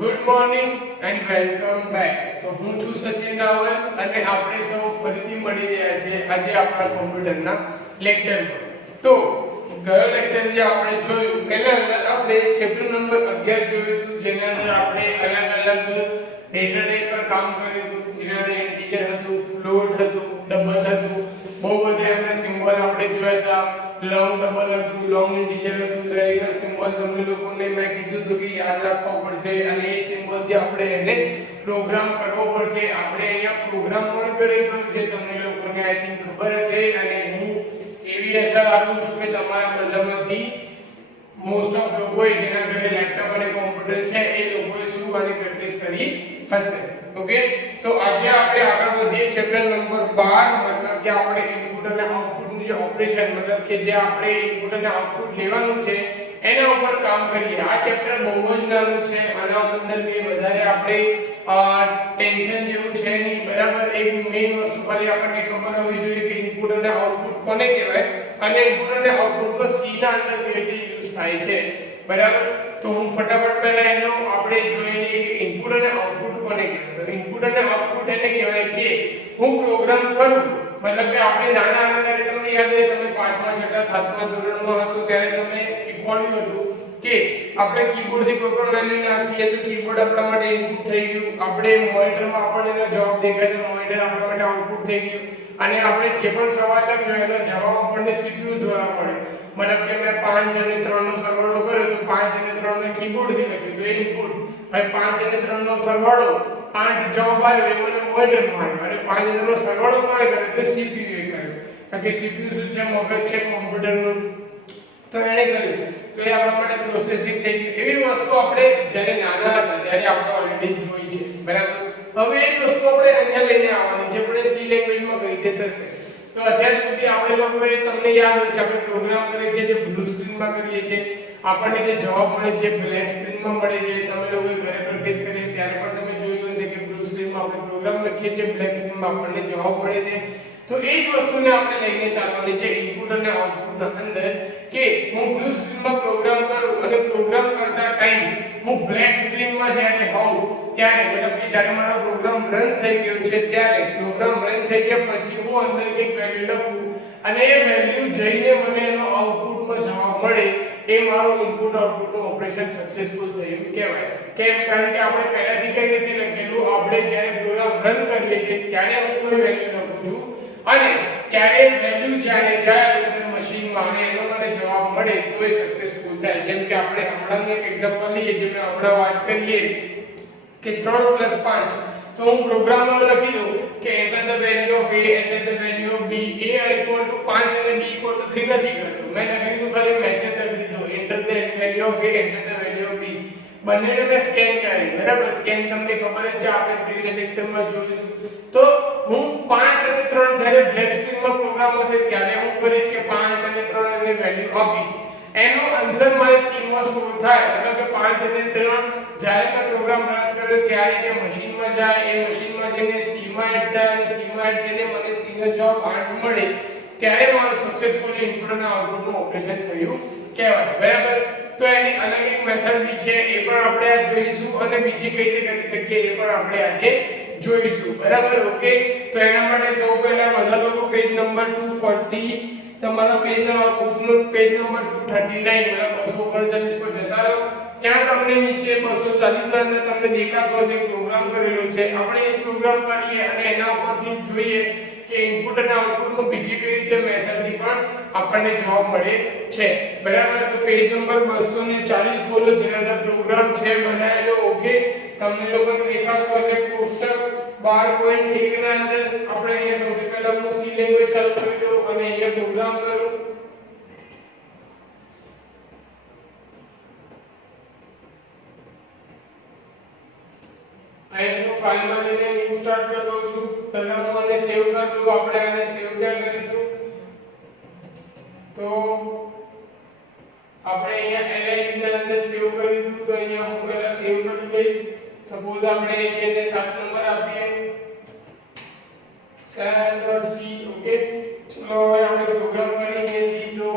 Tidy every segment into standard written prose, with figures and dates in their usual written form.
Good morning and welcome back. તો હું છું સચિન રાવલ અને આપણે સૌ ફરીથી મળી રહ્યા છે આજે આપણા કોમ્પ્યુટરના લેક્ચરમાં. તો ગયો લેક્ચર જે આપણે જોયું એના અંદર આપણે ચેપ્ટર નંબર 11 જોયું હતું, જેના અંદર આપણે અલગ અલગ ડેટા ટાઈપ પર કામ કર્યું હતું, જેના અંદર ઇન્ટીજર હતું, ફ્લોટ હતું, ડબલ હતું, બહુ બધા એમના સિમ્બોલ આપણે જોયા હતા. લોંગ ડબલ હતું, લોંગ ઇન્ટીજર હતું, દરેકના સિમ્બોલ તમને લોકોને મેં કીધું હતું કે યાદ રાખવા પડશે અને એ સિમ્બોલથી આપણે એને પ્રોગ્રામ કરવો પડશે. આપણે અહીંયા પ્રોગ્રામ પણ કર્યો છે, તમને લોકોને આઈ થિંક ખબર હશે અને હું એવી આશા રાખું છું કે તમારા બધામાંથી મોસ્ટ ઓફ લોકોએ જેના ઘરે લેપટોપ અને કોમ્પ્યુટર છે એ લોકોએ શું આની પ્રેક્ટિસ કરી હશે. ઓકે, તો આજે આપણે આગળ વધીએ ચેપ્ટર નંબર 12, મતલબ કે આપણે ઇનપુટ અને આઉટપુટ જે ઓપરેશન, મતલબ કે જે આપણે ઇનપુટ અને આઉટપુટ લેવાનું છે એના ઉપર કામ કરીએ. આ ચેપ્ટર બહુ જ નાનું છે, આના અંદર કે વધારે આપણે ટેન્શન જેવું છે નહીં, બરાબર. એક મેઈન વસ્તુ ખાલી આપણને ખબર હોવી જોઈએ કે ઇનપુટ અને આઉટપુટ કોને કહેવાય અને ઇનપુટ અને આઉટપુટ કો સી ના અંદર કેવી રીતે યુઝ થાય છે, બરાબર. તો હું ફટાફટ પહેલા એનો આપણે જોઈ લઈએ કે ઇનપુટ અને આઉટપુટ કોને કહેવાય. ઇનપુટ અને આઉટપુટ એને કહેવાય કે હું પ્રોગ્રામ કરું, મતલબ કે આપણે નાના હતા ત્યારે તમને યાદ હોય, તમે 5મા 6મા 7મા ધોરણમાં હશો ત્યારે તમને શીખવાડ્યું હતું કે આપણે કીબોર્ડથી કોઈ પણ વેલ્યુ નાખીએ તો કીબોર્ડ આપણા માટે ઇનપુટ થઈ ગયું, આપણે મોનિટરમાં આપણને એનો જવાબ દેખાય તો મોનિટર આપણા માટે આઉટપુટ થઈ ગયું, અને આપણે જે પણ સવાલ લખ્યો એનો જવાબ આપણને સીપીયુ દ્વારા મળે. મતલબ કે મેં 5 અને 3 નો સરવાળો કર્યો તો 5 અને 3 મેં કીબોર્ડથી લખ્યું તો ઇનપુટ, હવે 5 અને 3 નો સરવાળો 8 જવાબ આવ્યો એ મને મોનિટરમાં આવ્યો, અને 5 અને 3 નો સરવાળો કોણે કર્યો તો સીપીયુ એ કર્યો, કારણ કે સીપીયુ શું છે, મગજ છે કોમ્પ્યુટરનું. તો એને કર્યું તો એ આપણા માટે પ્રોસેસિંગ થઈ ગયું. એવી વસ્તુ આપણે જ્યારે નાના હતા ત્યારે આપણે ઓલરેડી જોઈ છે, બરાબર. હવે એ વસ્તુ આપણે અહીંયા લઈને આવવાની છે, આપણે સી લેંગ્વેજમાં કઈ રીતે થશે. તો અત્યાર સુધી આપણે લોકોએ તમને યાદ હશે આપણે પ્રોગ્રામ કરીએ છીએ જે બ્લુ સ્ક્રીનમાં કરીએ છીએ, આપણને જે જવાબ મળે છે બ્લેક સ્ક્રીનમાં મળે છે. તમે લોકોએ ઘરે પ્રેક્ટિસ કરી ત્યારે પણ તમે જોયું હશે કે બ્લુ સ્ક્રીનમાં આપણે પ્રોગ્રામ લખીએ છીએ, બ્લેક સ્ક્રીનમાં આપણને જવાબ મળે છે. તો એ જ વસ્તુને આપણે લઈને ચાલવાની છે ઇનપુટ અને આઉટપુટના અંદર, કે હું બ્લુ સ્ક્રીનમાં પ્રોગ્રામ કરું અને પ્રોગ્રામ કરતા ટાઈમ હું બ્લેક સ્ક્રીનમાં જ્યારે હોઉં ત્યારે, મતલબ કે જ્યારે મારો પ્રોગ્રામ રન થઈ ગયો છે ત્યારે, પ્રોગ્રામ રન થઈ ગયા પછી હું અંદર એક વેલ્યુ લખું અને એ વેલ્યુ જઈને મને એનો આઉટપુટમાં જવાબ મળે, એ મારો ઇનપુટ આઉટપુટનું ઓપરેશન સક્સેસફુલ થયું કહેવાય. કેમ? કારણ કે આપણે પહેલાથી કઈ નથી લખેલું, આપણે જ્યારે પ્રોગ્રામ રન કરીએ છીએ ત્યારે હું કોઈ વેલ્યુ લખું છું અને ત્યારે વેલ્યુ જ્યારે જાય અંદર મશીનમાં અને એનો મને જવાબ મળે તો એ સક્સેસફુલ થાય. જેમ કે આપણે હમણાંનું એક એક્ઝામ્પલ લઈએ, જે મેં હમણાં વાત કરીએ કે 3 + 5, તો હું પ્રોગ્રામમાં લખી દઉં કે enter the value of a, enter the value of b, a = 5 અને b = 3 નથી કરતો, મેં લખી દીધું ખાલી મેસેજ લખી દીધો enter the value of a, enter the value of b. બંનેને મેં સ્કેન કરી, બરાબર. સ્કેન તમને ખબર જ છે, આપણે પ્રીવિયસ લેક્ચરમાં જોયું હતું. તો હું 5 અને 3 જ્યારે બ્લેક સ્ક્રીનમાં પ્રોગ્રામ હશે ત્યારે હું કરીશ કે 5 અને 3 અને વેલ્યુ આપીશ, એનો આન્સર મારે સી માં સ્ટોર થાય. એટલે કે 5 અને 3 જ્યારે મેં પ્રોગ્રામ રન કર્યો ત્યારે તે મશીનમાં જાય, એ મશીનમાં જઈને સી માં એડ થાય અને સી માં એડ થઈને મને સી નો જવાબ 8 મળે, ત્યારે મારો સક્સેસફુલી ઇનપુટ અને આઉટપુટનું ઓપરેશન થયું કહેવાય, બરાબર. તો એની અલગ એક મેથડ બી છે, એ પણ આપણે આ જોઈશું અને બીજી કઈ રીતે કરી શકીએ એ પણ આપણે આજે જોઈશું, બરાબર. ઓકે, તો એના માટે સૌ પહેલા બધા લોકો પેજ નંબર 240, તમારા પેજના બુકનો પેજ નંબર 239 મતલબ 239 પર જતા રહો. ત્યાં તમને નીચે 240 ના અંદર તમને દેખાતો હશે પ્રોગ્રામ કરેલો છે. આપણે એ પ્રોગ્રામ કરીએ અને એના ઉપરથી જોઈએ કે ઇનપુટ અને આઉટપુટનું બીજી કઈ રીતે મેથડથી પણ આપણને જવાબ મળે છે, બરાબર. તો પેજ નંબર 240 બોલો, જેના અંદર પ્રોગ્રામ છે બનાવેલો. ઓકે, તમને લોકોને દેખાતો હશે કોષ્ટક 12.1 ના અંદર આપણે અહીંયા સૌથી પહેલા હું સી લેંગ્વેજ ચાલુ કરી દઉં અને અહીંયા પ્રોગ્રામ કરું. અહીંયા ફાઇલમાં જઈને ન્યૂ સ્ટાર્ટ કરી દઉં છું. પહેલા હું આને સેવ કરી દઉં. આપણે આને સેવ ક્યાં કરીશું તો આપણે અહીંયા LIG ના અંદર સેવ કરી દીધું, તો અહીંયા હું પહેલા સેવ કરી દઈશ. સપોઝ આપણે એને 7 નંબર આપીએ 7.c. ઓકે, ચલો હવે આપણે પ્રોગ્રામ કરીએ તો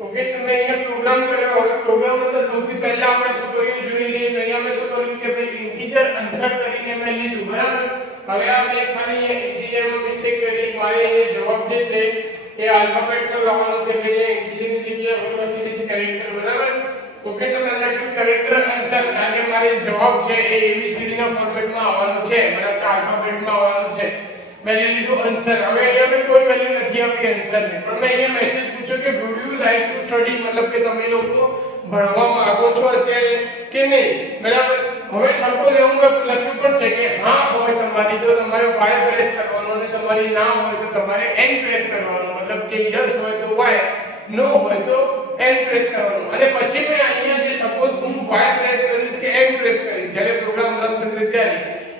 ઓકે, તમે અહીંયા પ્રોગ્રામ કર્યો. હવે પ્રોગ્રામ અંદર સૌથી પહેલા આપણે શું કર્યું જોઈ લઈએ. તો અહીંયા મેં શું કર્યું કે ભાઈ ઇન્ટીજર આન્સર કરીને મેં લીધું, બરાબર. હવે આપણે ખાલી ઇન્ટીજરમાં મિસ્ટેક કરી. મારે અહીંયા જવાબ જે છે એ આલ્ફાબેટમાં લખવાનો છે એટલે ઇન્ટીજરની જગ્યાએ હું લખી દઈશ કેરેક્ટર, બરાબર. ઓકે, તો મેં લખ્યું કેરેક્ટર આન્સર કારણ કે મારે જવાબ છે એ ABCD ના ફોર્મેટમાં આવવાનો છે, મતલબ કે આલ્ફાબેટમાં આવવાનો છે. મેં લીધું આન્સર. હવે અહીંયા મેં કોઈ વેલ્યુ નથી આપી આન્સરને, પણ મેં અહીંયા મેસેજ પૂછ્યો કે would you like to study, મતલબ કે તમે લોકો ભણવા માંગો છો અત્યારે કે નહીં, બરાબર. હવે સપોઝ એવું મેં લખ્યું પણ છે કે હા હોય તમારી તો તમારે y પ્રેસ કરવાનો અને તમારી ના હોય તો તમારે n પ્રેસ કરવાનો, મતલબ કે યસ હોય તો y, નો હોય તો n પ્રેસ કરવાનો. અને પછી મેં અહીંયા જે સપોઝ હું y પ્રેસ કરીશ કે n પ્રેસ કરીશ જ્યારે પ્રોગ્રામ રન થશે ત્યારે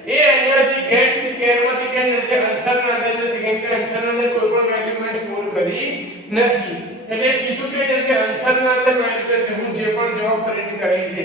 એ અહીંયાથી ગેટ કેરમાંથી કે જશે આન્સર ના અંદર જશે, કેમ કે આન્સર ના અંદર કોઈ પણ વેલ્યુ મેં સ્ટોર કરી નથી એટલે સીધું કે જશે આન્સર ના અંદર વેલ્યુ જશે હું જે પણ જવાબ પ્રિન્ટ કરી છે.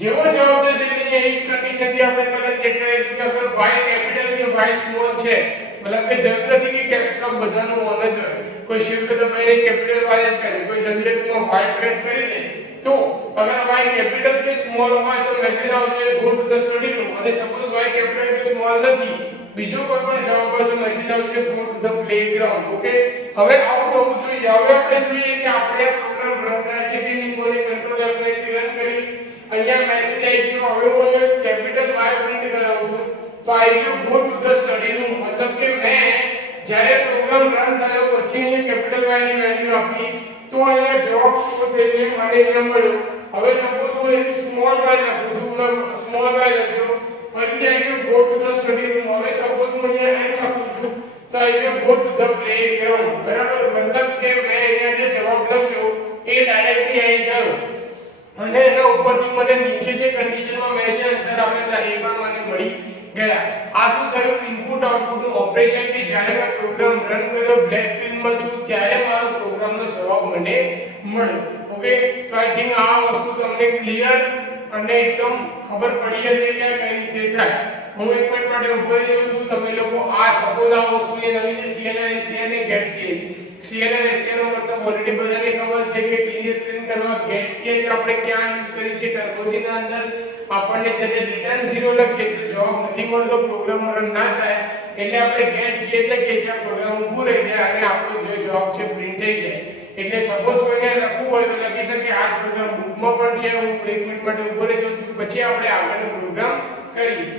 જેવો જવાબ જશે એટલે ઇફ કન્ડિશન થી આપણે પહેલા ચેક કરીશું કે અગર y કેપિટલ કે y સ્મોલ છે, મતલબ કે જરૂર નથી કે કેપ્સ લોક બધાનું ઓન જ હોય, કોઈ શિફ્ટ દબાઈને કેપિટલ y જ કરે, કોઈ જલ્દીમાં y પ્રેસ કરી દે તો અગર y કેપિટલ કે સ્મોલ હોય તો મેસેજ આવશે go to the study room, અને સપોઝ y કેપિટલ કે સ્મોલ નથી બીજો કોઈ પણ જવાબ હોય તો મેસેજ આવશે go to the playground. Okay, હવે આવું થવું જોઈએ. હવે આપણે જોઈએ કે આપણે પ્રોગ્રામ રન થાય છે કે નહીં. કોને કંટ્રોલ F9 થી રન કરીશ. અહીંયા મેસેજ આવી ગયો. હવે હું કેપિટલ y પ્રિન્ટ કરાવું છું તો આવી ગયો go to the study room, મતલબ કે મેં જ્યારે પ્રોગ્રામ રન થયો પછી અહીંયા કેપિટલ y ની વેલ્યુ આપી તો અહીંયા જવાબ શું થઈને મને અહીંયા મળ્યો. હવે સપોઝ હું એક સ્મોલ y લખું છું, સ્મોલ y લખ્યો, ફરીથી આવી ગયો go to the study room. હવે સપોઝ હું અહીંયા n લખું છું તો આવી ગયો ગો ટુ ધ પ્લેગ્રાઉન્ડ, બરાબર. મતલબ કે મેં અહીંયા જે જવાબ લખ્યો એ ડાયરેક્ટલી આવી ગયો અને એના ઉપરથી મને નીચે જે કન્ડિશનમાં મેં જે આન્સર આપેલા એ પણ મને મળી ગયા. આ શું થયું ઇનપુટ આઉટપુટ નું ઓપરેશન કે જ્યારે મેં પ્રોગ્રામ રન કર્યો બ્લેક સ્ક્રીનમાં છું ત્યારે મારો પ્રોગ્રામનો જવાબ મને મળ્યો. ઓકે, તો આઈ થિંક આ વસ્તુ તમને ક્લિયર અને એકદમ ખબર પડી જશે કે કઈ રીતે થાય. હું એક મિનિટ માટે ઉભો રહી જાઉં છું. તમે લોકો આ સપોઝ આ વસ્તુ એ નવી જે CNN SCN એ ગેટ CH CNN SCN નો મતલબ ઓલરેડી બધાને ખબર છે કે ક્લિયર સ્ક્રીન કરવા ગેટ CH આપણે ક્યાં યુઝ કરી છે ટર્બોસી ના અંદર. આપણને જ્યારે રિટર્ન 0 લખીએ તો જવાબ નથી મળતો, પ્રોગ્રામ રન ના થાય એટલે આપણે ગેટ CH લખીએ ત્યાં પ્રોગ્રામ ઊભું રહી જાય અને આપણો જે જવાબ છે પ્રિન્ટ થઈ જાય. એટલે સપોઝ કોઈને લખવું હોય તો લખી શકે. આ પ્રોગ્રામ બુકમાં પણ છે. હું એક મિનિટ માટે ઉભો રહી જાઉં છું પછી આપણે આગળનો પ્રોગ્રામ કરીએ.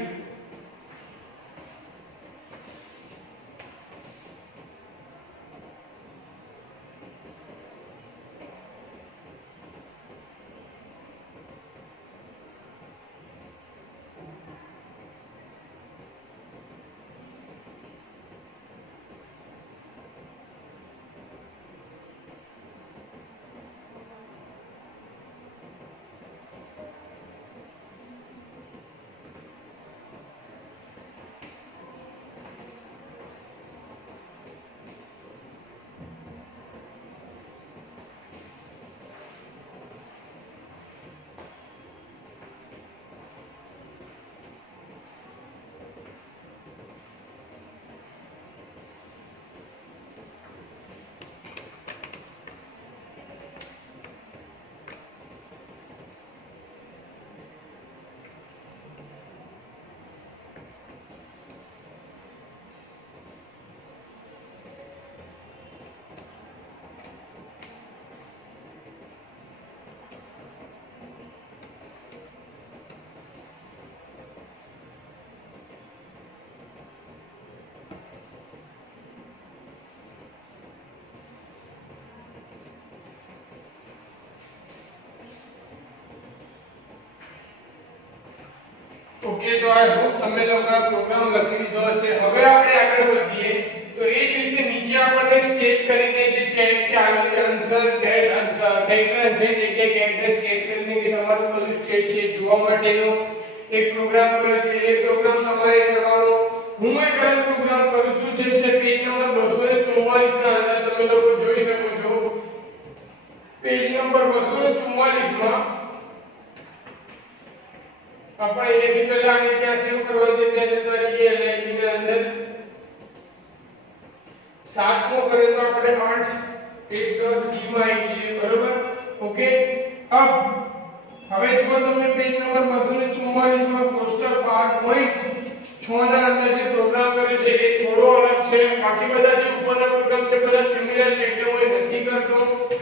ઓકે, તો આઈ હોપ તમે લોકો પ્રોગ્રામ લખી દીધો હશે. હવે આપણે આગળ વધીએ તો એ જ રીતે નીચે આપણને સ્ટેટ કરીને જે છે કે આવી આન્સર ગેટ આન્સર કેરેક્ટર છે જે કે કેરેક્ટર સ્ટેટ કરીને કે તમારું કયું સ્ટેટ છે જોવા માટેનો એક પ્રોગ્રામ કર્યો છે. એ પ્રોગ્રામ તમારે કરવાનો. હું એક અલગ પ્રોગ્રામ કરું છું જે છે પેજ નંબર 244 ના અંદર તમે લોકો જોઈ શકો છો. પેજ નંબર 244 માં આપણે એની પહેલા આને ક્યાં સેવ કરવા છે ત્યાં જતો રહીએ અને એની અંદર 7 નો કરે તો આપણે 8 એક સી માં આવી જઈએ બરોબર ઓકે હવે જો તમે પેજ નંબર 244 માં કોષ્ટક 12.6 ના અંદર જે પ્રોગ્રામ કર્યો છે એ થોડો અલગ છે બાકી બધા જે ઉપરના પ્રોગ્રામ છે બધા સિમિલર છે એટલે હું એ નથી કરતો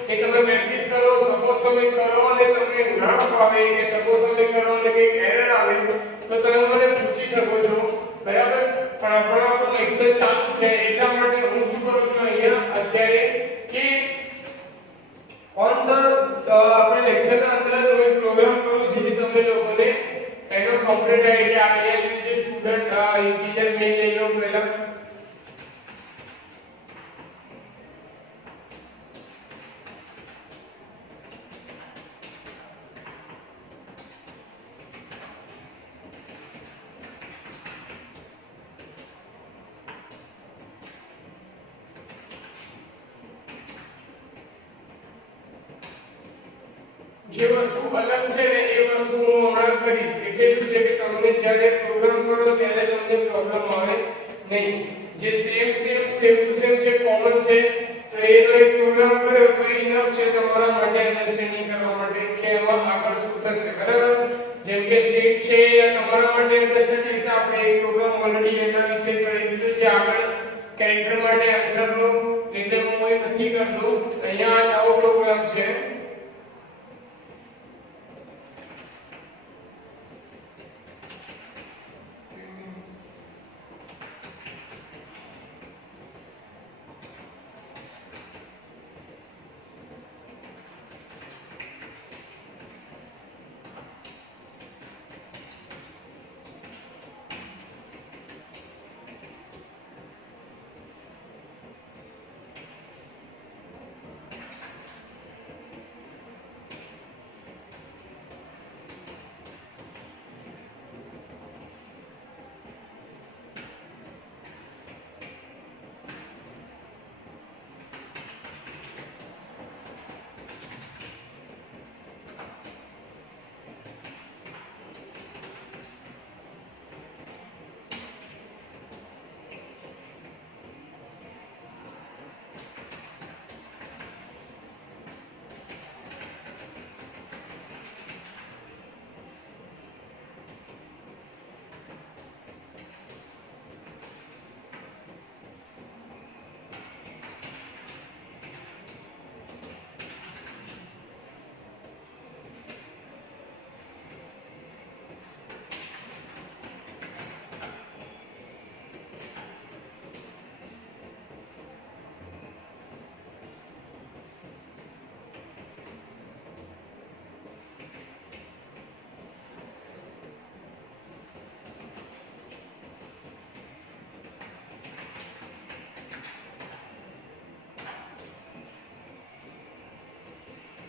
એ તમે પ્રેક્ટિસ કરો સપોઝ તમે કરો અને તમને ના ફાવે કે સપોઝ તમે કરો અને કંઈક એરર આવે તો તમે મને પૂછી શકો છો બરાબર પણ આપણો લેક્ચર ચાલુ છે એટલા માટે હું શું કરું છું અહીંયા અત્યારે કે ઓન ધ આપણે લેક્ચરના અંદર હું એક પ્રોગ્રામ કરું જેથી તમને લોકોને એનો કમ્પ્લીટ આઈડિયા આવે જે સ્ટુડન્ટ ઇન્ટિજર મેઇન લઈ લો પહેલા જે વસ્તુ અલગ છે ને એ વસ્તુ હું હમણાં કરીશ એટલે શું છે કે તમને જ્યારે પ્રોગ્રામ કરો ત્યારે તમને પ્રોબ્લેમ આવે નહીં જે સેમ ટુ સેમ જે કોમન છે તો એનો એક પ્રોગ્રામ કર્યો તો ઇનફ છે તમારા માટે અન્ડરસ્ટેન્ડિંગ કરવા માટે કે એમાં આગળ શું થશે બરાબર જેમ કે સ્ટેટ છે તમારા માટે અન્ડરસ્ટેન્ડિંગ છે આપણે એક પ્રોગ્રામ ઓલરેડી એના વિશે કરી દીધો છે આગળ કેરેક્ટર માટે આન્સર લો એટલે હું એ નથી કરતો અહીંયા નવો પ્રોગ્રામ છે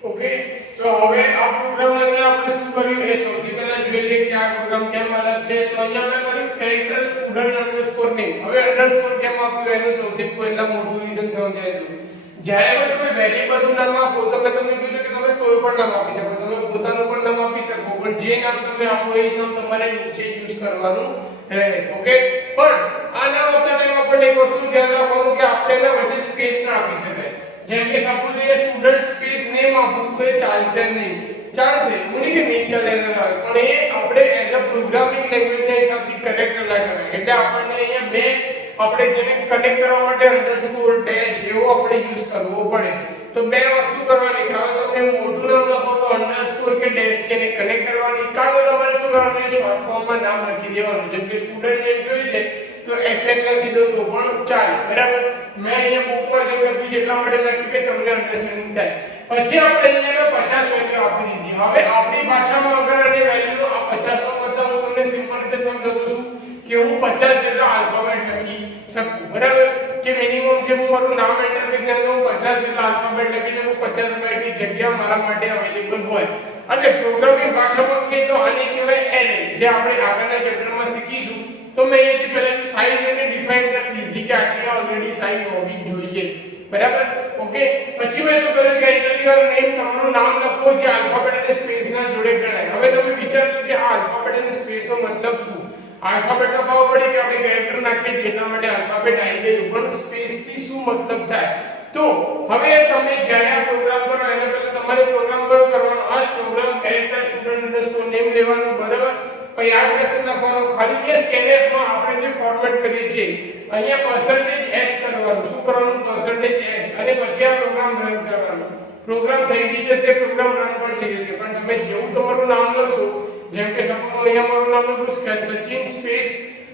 ઓકે તો હવે આ પ્રોગ્રામની અંદર આપણે શું કર્યું એ સૌથી પહેલા જોઈ લઈએ કે આ પ્રોગ્રામ કેમ અલગ છે તો અહીંયા આપણે કર્યું કેરેક્ટર સ્ટુડન્ટ અંડરસ્કોર નેમ હવે અંડરસ્કોર કેમ આપ્યું એનું સૌથી પહેલા મોટું રીઝન સમજાય દઉં જ્યારે પણ તમે વેરીએબલનું નામ આપો તો મેં તમને કીધું કે તમે કોઈ પણ નામ આપી શકો તમે પોતાનું પણ નામ આપી શકો પણ જે નામ તમે આપો એ નામ તમારે નીચે યુઝ કરવાનું રહે ઓકે પણ આ નામ આપતા ટાઈમ આપણે એક વસ્તુ ધ્યાન રાખવાનું કે આપણે એના વચ્ચે સ્પેસ ના આપી શકાય જેમ કે સપોઝ એ સ્ટુડન્ટ સ્પેસ નેમ આપું તો એ ચાલશે નહીં ચાલશે એવું નહીં કે નહીં ચાલે પણ એ આપણે એઝ અ પ્રોગ્રામિંગ લેંગ્વેજ ના હિસાબથી કનેક્ટ ના કરાય એટલે આપણને અહીંયા બે આપણે જેને કનેક્ટ કરવા માટે અંડરસ્કોર ડેશ એવો આપણે યુઝ કરવો પડે તો બે વસ્તુ કરવાની કાં તો તમને મોટું નામ લખો તો અંડરસ્કોર કે ડેશ છે ને કનેક્ટ કરવાની કાં તો તમારે શું કરવાનું શોર્ટ ફોર્મમાં નામ લખી દેવાનું જેમ કે સ્ટુડન્ટ નેમ જોઈએ છે તો એસએન લખી દો તો પણ ચાલે બરાબર મેં અહીંયા બુકમાં જે લખ્યું છે એટલા માટે લખ્યું કે તમને અન્ડરસ્ટેન્ડિંગ થાય પછી આપણે અહીંયા 50 વેલ્યુ આપી દીધી હવે આપણી ભાષામાં અગર આને વેલ્યુનો આ 50 નો મતલબ હું તમને સિમ્પલ રીતે સમજાવું છું કે હું 50 જેટલા આલ્ફાબેટ લખી શકું બરાબર કે મિનિમમ જે હું મારું નામ એન્ટર કરીશ તો હું 50 જેટલા આલ્ફાબેટ લખી શકું 50 બાઇટની જગ્યા મારા માટે અવેલેબલ હોય અને પ્રોગ્રામિંગ ભાષામાં કહીએ તો આને કહેવાય એરે જે આપણે આગળના ચેપ્ટરમાં શીખીશું તો મેં અહીંથી પહેલાથી સાઈઝ એને ડિફાઇન કરી દીધી કે આટલી ઓલરેડી સાઈઝ હોવી જોઈએ બરાબર ઓકે પછી મેં શું કર્યું કે એન્ટર યોર નેમ તમારું નામ લખો જે આલ્ફાબેટ અને સ્પેસ ના જોડે ગણાય હવે તમે વિચારજો કે આ આલ્ફાબેટ અને સ્પેસ નો મતલબ શું આલ્ફાબેટ તો ખબર પડી કે આપણે કેરેક્ટર નાખીએ છીએ એટલા માટે આલ્ફાબેટ આવી ગયું પણ સ્પેસ થી શું મતલબ થાય તો હવે તમે જ્યારે આ પ્રોગ્રામ કરો એના પહેલા તમારે પ્રોગ્રામ કરવાનો આ પ્રોગ્રામ કેરેક્ટર સ્ટુડન્ટ નેમ લેવાનું બરાબર પછી આ મેસેજ લખવાનો ખાલી એ scanf માં આપણે જે ફોર્મેટ કરીએ છીએ અહીંયા %s કરવાનું શું કરવાનું %s અને પછી આ પ્રોગ્રામ રન કરવાનો પ્રોગ્રામ થઈ ગઈ જશે પ્રોગ્રામ રન પણ થઈ જશે પણ તમે જેવું તમારું નામ લખશો જેમ કે સપોઝ અહીંયા મારું નામ લખું સચિન સ્પેસ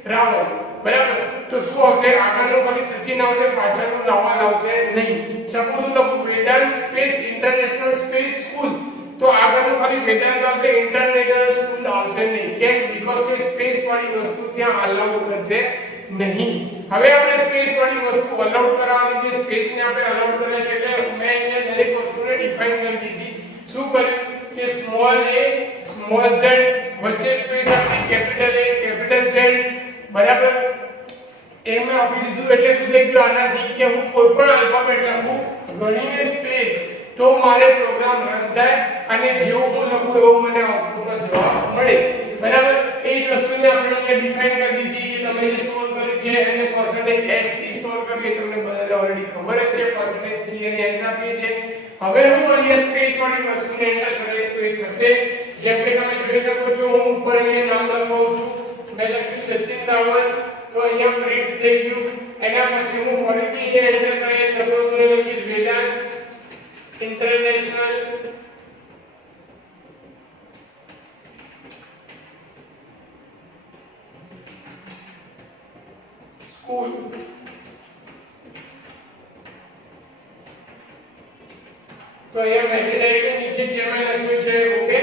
રાવલ બરાબર તો શું આવશે આગળનું ખાલી સચિન આવશે પાછળનું રાવલ આવશે નહીં સપોઝ હું લખું Vedant space international space school તો આગળનું ખાલી વેદાંત આવશે ઇન્ટરનેશનલ સ્કૂલ આવશે નહીં કેમ બીકોઝ કે સ્પેસ વાળી વસ્તુ ત્યાં અલાઉડ કરશે નહીં હવે આપણે સ્પેસ વાળી વસ્તુ અલાઉડ કરાવવાની જે સ્પેસ ને આપણે અલાઉડ કરે છે એટલે મેં અહીંયા દરેક વસ્તુને ડિફાઇન કરી દીધી શું કર્યું કે સ્મોલ a સ્મોલ z વચ્ચે સ્પેસ આપી કેપિટલ A કેપિટલ Z બરાબર એમાં આપી દીધું એટલે શું થઈ ગયું આનાથી કે હું કોઈ પણ આલ્ફાબેટ લખું ગણીને સ્પેસ તો મારે પ્રોગ્રામ રન થાય અને જેવું હું લખું એવું મને આઉટપુટમાં જવાબ મળે બરાબર એ જ વસ્તુને આપણે અહીંયા ડિફાઇન કરી દીધી કે તમે જે સ્ટોર કર્યું છે એને %s થી સ્ટોર કરીએ તમને બધાને ઓલરેડી ખબર જ છે %c અને s આપીએ છે હવે હું અહીંયા સ્પેસ વાળી વસ્તુને એન્ટર કરીશ તો એ થશે જેમ કે તમે જોઈ શકો છો હું ઉપર અહીંયા નામ લખાવું છું મેં લખ્યું સચિન રાવલ તો અહીંયા પ્રિન્ટ થઈ ગયું એના પછી હું ફરીથી અહીંયા એન્ટર કરીશ સપોઝ હું લખીશ વેદાંત ઇન્ટરનેશનલ સ્કૂલ તો અહીંયા મેસેજ આવી ગયો નીચે જે મેં લખ્યું છે ઓકે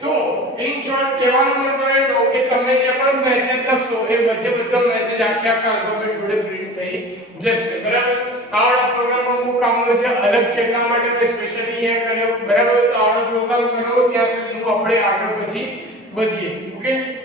તો ઇન શોર્ટ કહેવાનો મતલબ ઓકે તમે જે પણ મેસેજ લખશો એ બધો મેસેજ આખા આલ્ફાબેટ જોડે પ્રિન્ટ થઈ જશે બરાબર આવડો પ્રોગ્રામ અમુક કામનો છે અલગ છે એટલા માટે મેં સ્પેશિયલી અહીંયા કર્યો બરાબર તો આવડો પ્રોગ્રામ કરો ત્યાં સુધી આપણે આગળ પછી વધીએ ઓકે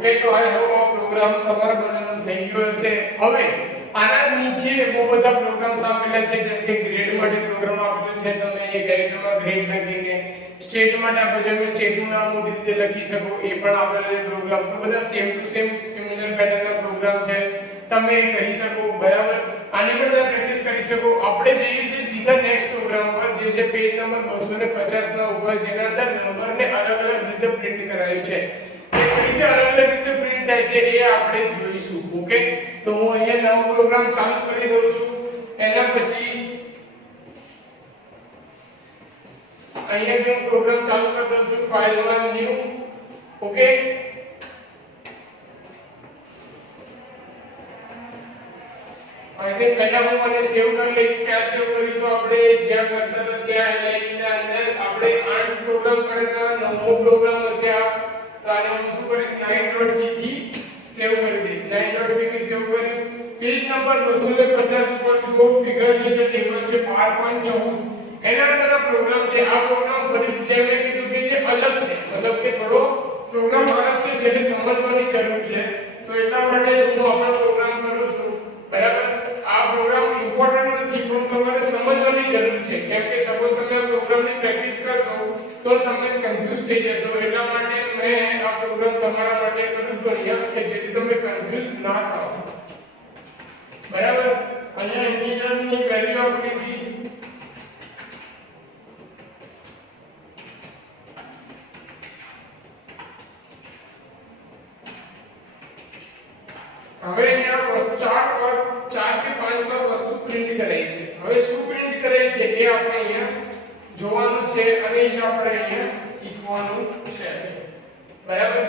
ઓકે, તો આઈ હોપ આ પ્રોગ્રામ તમારા બધાનો થઈ ગયો હશે. હવે આના નીચે બહુ બધા પ્રોગ્રામ્સ આપેલા છે, જેમ કે ગ્રેડ માટે પ્રોગ્રામ આપેલો છે, તમે એ કેરેક્ટરમાં ગ્રેડ લખીને સ્ટેટ માટે આપણે જેમ સ્ટેટનું નામ મોટી રીતે લખી શકો એ પણ આપેલો છે પ્રોગ્રામ. તો બધા સેમ ટુ સેમ સિમિલર પેટર્નના પ્રોગ્રામ છે, તમે કહી શકો. બરાબર, આની પર તમે પ્રેક્ટિસ કરી શકો. આપણે જઈએ છીએ સીધા નેક્સ્ટ પ્રોગ્રામ પર, જે છે પેજ નંબર 250 ના ઉપર, જેના અંદર નંબરને અલગ અલગ રીતે પ્રિન્ટ કરાયું છે. એ રીતે અલગ અલગ રીતે પ્રિન્ટ થાય છે એ આપણે જોઈશું. ઓકે, તો હું અહીંયા નવો પ્રોગ્રામ ચાલુ કરી દઉં છું. એના પછી અહીંયા જે પ્રોગ્રામ ચાલુ કરી દઉં છું ફાઇલમાં ન્યુ. ઓકે, અહીં પહેલા હું મને સેવ કરી લઈશ. ક્યાં સેવ કરીશું? આપણે જ્યાં કરતા હતા ત્યાં લાઈનના અંદર આપણે 8 પ્રોગ્રામ કર્યા હતા. નવો પ્રોગ્રામ હશે આ. તો આને હું શું કરીશ, 9.c થી સેવ કરી દઈશ. 9.c થી સેવ કરી પેજ નંબર 250 ઉપર જુઓ, ફિગર જે છે ટેબલ છે 12.14, એના અંદર આ પ્રોગ્રામ છે. આ પ્રોગ્રામ ફરી જેમ મેં કીધું કે જે અલગ છે, મતલબ કે થોડો પ્રોગ્રામ અલગ છે, જેને સમજવાની જરૂર છે. તો એટલા માટે હું આપણો પ્રોગ્રામ કરું છું. બરાબર, આ પ્રોગ્રામ ઇમ્પોર્ટન્ટ નથી, પણ તમારે સમજવાની જરૂર છે. કેમ કે સપોઝ તમે આ પ્રોગ્રામની પ્રેક્ટિસ કરશો તો તમે કન્ફ્યુઝ થઈ જશો. એટલા માટે મેં આ પ્રોગ્રામ તમારા માટે કરું છું અહીંયા, કે જેથી તમે કન્ફ્યુઝ ના થાઓ. બરાબર, અહીંયા ઇન્ટિજરની વેલ્યુ આપી દીધી. હવે અહીંયા 4 કે 5 વાર વસ્તુ પ્રિન્ટ કરાઈ છે. હવે શું પ્રિન્ટ કરાઈ છે એ આપણે અહીંયા જોવાનું છે, અને એ જ આપણે અહીંયા શીખવાનું છે. બરાબર,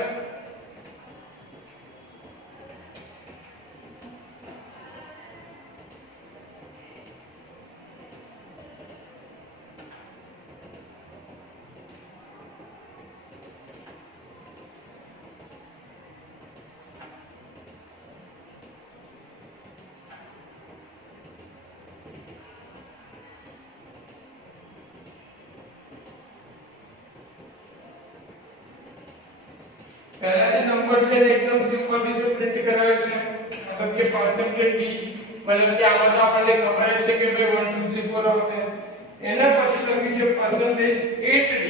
पहला जो नंबर છે એકદમ સિમ્પલ રીતે પ્રિન્ટ કરાવે છે, મતલબ કે %d, મતલબ કે આમાં તો આપણને ખબર જ છે કે ભાઈ 1 2 3 4 આવશે. એના પછી લખ્યું છે %8d.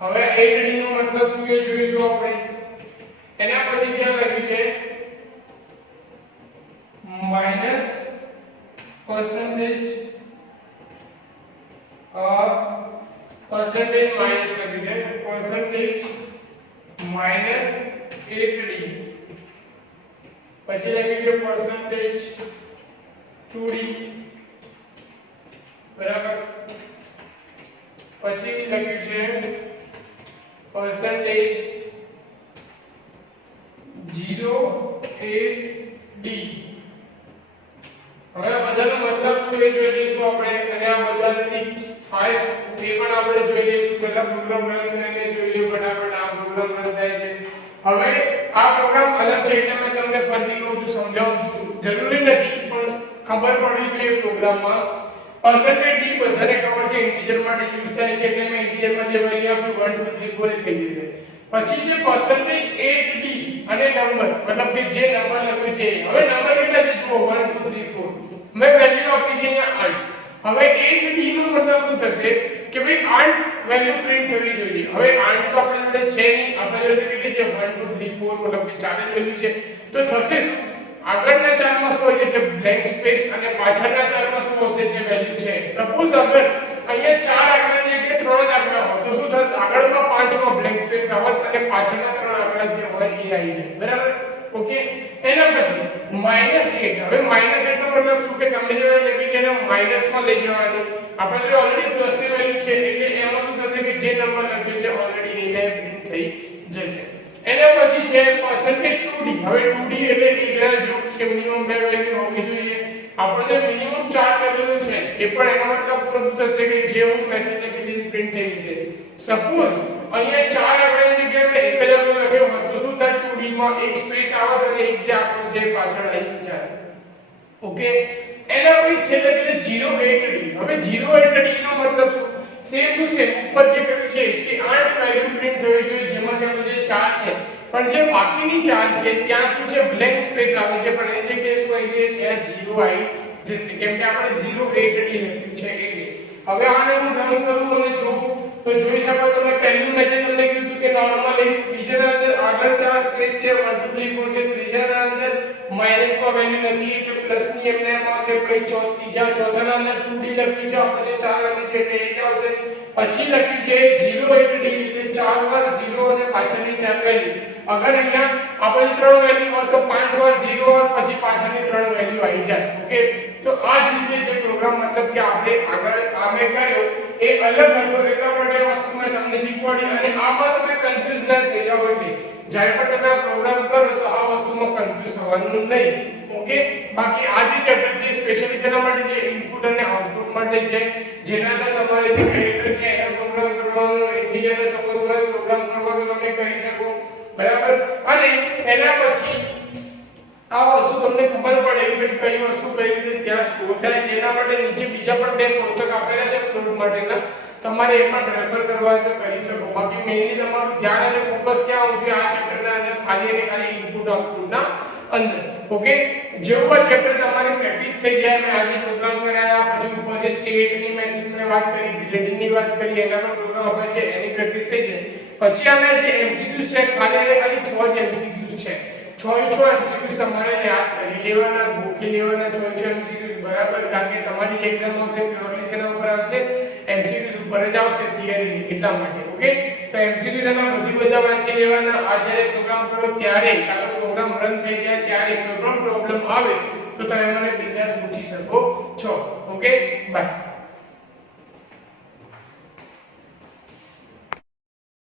હવે 8d નો મતલબ શું એ જોઈશું આપણે. એના પછી ત્યાં લખ્યું છે માઈનસ percentage માઈનસ લખ્યું છે percentage minus 8d. પછી લખ્યું છે percentage 2d. બરાબર, પછી લખ્યું છે percentage 0.8d. હવે આ બધાનો મતલબ શું એ જોઈ લઈશું આપણે, અને આ બધાની થાય એ પણ આપણે જોઈ લઈશું. પહેલા પ્રોગ્રામ રન કરીને જોઈએ ફટાફટ આ પ્રોગ્રામ રન થાય છે. હવે આ પ્રોગ્રામ અલગ છે એટલે મેં તમને ફરીથી કહું છું, સમજાવું છું. જરૂરી નથી પણ ખબર પડવી જોઈએ પ્રોગ્રામમાં. percentage d બધાને ખબર છે ઇન્ટિજર માટે યુઝ થાય છે, એટલે મેં ઇન્ટિજરમાં જે વેલ્યુ આપી 1 2 3 4 એ થઈ જશે. પછી જે %8d અને નંબર, મતલબ કે જે નંબર લખ્યું છે, હવે નંબર કેટલા છે જુઓ 1 2 3 4, મેં વેલ્યુ આપી છે અહીંયા 8. હવે 8d નો મતલબ શું થશે કે ભાઈ 8 વેલ્યુ પ્રિન્ટ થવી જોઈએ. હવે 8 તો આપણા જોડે છે નહીં, આપણા જોડે કેટલી છે 1 2 3 4, મતલબ કે 4 જ વેલ્યુ છે. તો થશે શું, આગળના ચારમાં શું હોય છે બ્લેન્ક સ્પેસ, અને પાછળના ચારમાં શું હશે જે વેલ્યુ છે. સપોઝ અગર અહીંયા 4 આંકડાની જગ્યાએ 3 જ આંકડા હોય તો શું થશે, આગળના 5 માં બ્લેન્ક સ્પેસ આવત અને પાછળના 3 આંકડા જે હોય એ આવી જાય. બરાબર, ઓકે. એના પછી -8. હવે -8 નો મતલબ શું કે તમે જે લખી છે એને માઈનસમાં લઈ જવાની. આપણે જો ઓલરેડી પ્લસ ની વેલ્યુ છે એટલે એમાં શું થશે કે જે નંબર લખ્યો છે ઓલરેડી એ પ્રિન્ટ થઈ જશે. એના પછી છે %2d. હવે 2d એટલે એના જેવું છે, મિનિમમ 2 વેલ્યુ હોવી જોઈએ. આપણે જે મિનિમમ 4 વેલ્યુ છે એ પણ એનો મતલબ શું થશે કે જે હું મેસેજ લખી છે પ્રિન્ટ થઈ જશે. સપોઝ અહીંયા 4 આંકડાની જગ્યાએ એક જ આંકડો લખ્યો હોય તો શું થાય, 2d માં એક સ્પેસ આવે અને એક જે આંકડો છે પાછળ આવી જાય. ઓકે, એના પછી છેલ્લે છે 0.8d. હવે 0.8d નો મતલબ શું, સેમ ટુ સેમ ઉપર જે કર્યું છે કે 8 વેલ્યુ પ્રિન્ટ થવી જોઈએ, જેમાંથી આપણે જે 4 છે પણ જે બાકીની 4 છે ત્યાં શું છે બ્લેન્ક સ્પેસ આવે છે, પણ એ જે કેસ હોય છે ત્યાં 0 આવી જશે કેમ કે આપણે 0 8d લખ્યું છે એટલે. હવે આને હું રન કરું અને જોઉં તો જોઈ શકો તમે પહેલું મેં જે તમને કીધું કે નોર્મલી બીજાના અંદર આગળ 4 સ્પેસ છે 1 2 3 4 છે, ત્રીજાના અંદર માઈનસમાં વેલ્યુ નથી એટલે પ્લસની એમને એમ આવશે, પછી ત્રીજા ચોથાના અંદર 2d લખ્યું છે આપણે જે 4 લખ્યું છે એટલે એ જ આવશે, પછી લખ્યું છે 0 8d એટલે 4 વાર 0 અને પાછળની 4 વેલ્યુ. અગર અહીંયા આપણે 3 વેલ્યુ હોત તો 5 વાર 0 હોત પછી પાછળની 3 વેલ્યુ આવી જાય. ઓકે, તો આ જ રીતે જે પ્રોગ્રામ મતલબ કે આપણે આગળ આમે કર્યો એ અલગ હતો એટલા માટે વસ્તુ મેં તમને શીખવાડી અને આમાં તમે કન્ફ્યુઝ ના થઈ જાઓ એટલે જ્યારે પણ તમે આ પ્રોગ્રામ કરો તો આ વસ્તુમાં કન્ફ્યુઝ થવાનું નહીં. ઓકે, બાકી આ જે ચેપ્ટર છે સ્પેશિયલી શેના માટે છે ઇનપુટ અને આઉટપુટ માટે છે, જેના અંદર તમારે જે કેરેક્ટર છે એનો પ્રોગ્રામ કરવાનો, ઇન્ટિજરનો સપોઝ કોઈ પ્રોગ્રામ કરવાનો તમે કરી શકો, બરાબર. અને એના પછી આ વસ્તુ તમને ખબર પડે કે કઈ વસ્તુ કઈ રીતે ત્યાં સ્ટોર થાય છે, એના માટે નીચે બીજા પણ બે કોષ્ટક આપેલા છે ફ્લોટ માટેના, તમારે એ પણ રેફર કરવા હોય તો કરી શકો. બાકી મેઇનલી તમારું ધ્યાન અને ફોકસ ક્યાં હોવું જોઈએ આ ચેપ્ટરના અંદર ખાલી અને ખાલી ઇનપુટ આઉટપુટના અંદર. ઓકે, જેવું આ ચેપ્ટર તમારી પ્રેક્ટિસ થઈ જાય, મેં આજે પ્રોગ્રામ કરાયા પછી ઉપર જે સ્ટેટની મેથડની વાત કરી, ગ્રેડિંગની વાત કરી, એના પણ પ્રોગ્રામ આપે છે, એની પ્રેક્ટિસ થઈ જાય પછી આના જે એમસીક્યુઝ છે ખાલી અને ખાલી 6 જ એમસીક્યુઝ છે. 6 એમસીક્યુઝ તમારે યાદ કરી લેવાના, ગોખી લેવાના 6 એમસીક્યુઝ, બરાબર. કારણ કે તમારી એક્ઝામ આવશે પ્યોરલી શેના ઉપર આવશે એમસીક્યુઝ ઉપર જ આવશે થિયરી એટલા માટે. ઓકે, તો એમસીક્યુઝ એના બધા વાંચી લેવાના. આ જ્યારે પ્રોગ્રામ કરો ત્યારે કાં તો પ્રોગ્રામ રન થઈ જાય ત્યારે કોઈ પણ પ્રોબ્લેમ આવે તો તમે મને બિંદાસ પૂછી શકો છો. Okay, by.